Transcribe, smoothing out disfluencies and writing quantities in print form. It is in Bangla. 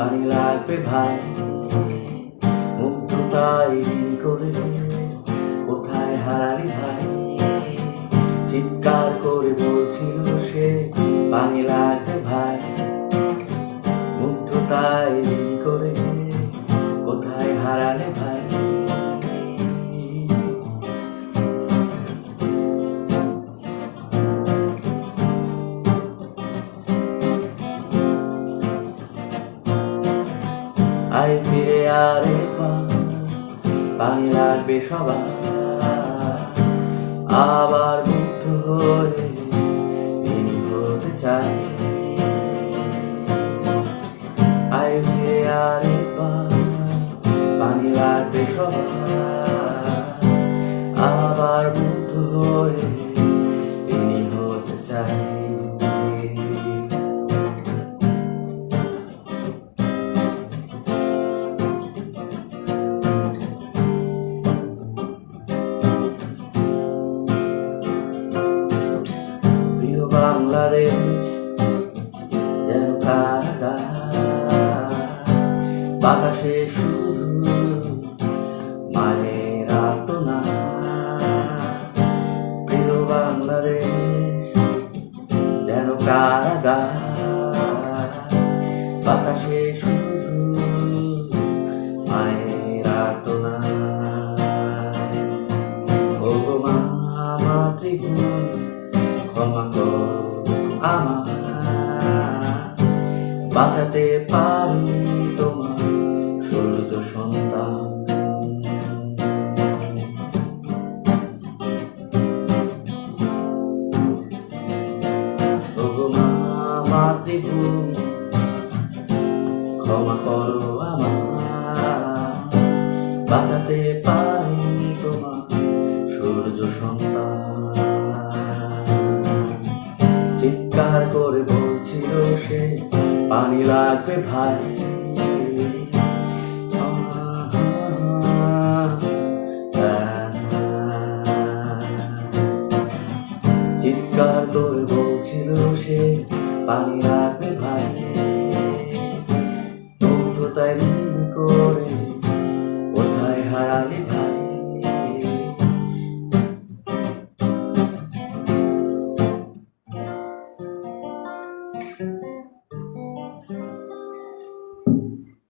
পানি লাগবে ভাই, মুগ্ধতায় করে কোথায় হারালি ভাই। চিৎকার করে বলছিল সে পানি লাগবে ভাই, মুগ্ধতায় করে কোথায় হারালে ভাই। আয় ফিরে আরেকবার, পানি লাগবে সবার, আবার মুগ্ধ হয়ে তিনি হতে চাই। আয় ফিরে আরেকবার, পানি লাগবে সবার, আবার মুগ্ধ হয়ে তিনি হতে চাই। বাংলাদেশ যেন কারাগার, বাতাসে শুধু মায়ের আর্তনাদ। প্রিয় বাংলাদেশ যেন কারাগার, বাতাসে শুধু মায়ের আর্তনাদ। ও মা মাতৃভূমি ক্ষমা করো আমার, বাঁচাতে পারি তোমার সূর্য সন্তান। ওগো মা মাতৃভূমি ক্ষমা করো আমার, বাঁচাতে পারি তোমার সূর্য সন্তান। চিৎকার করে বলছিল সে পানি লাগবে ভাই, চিৎকার করে বলছিল সে পানি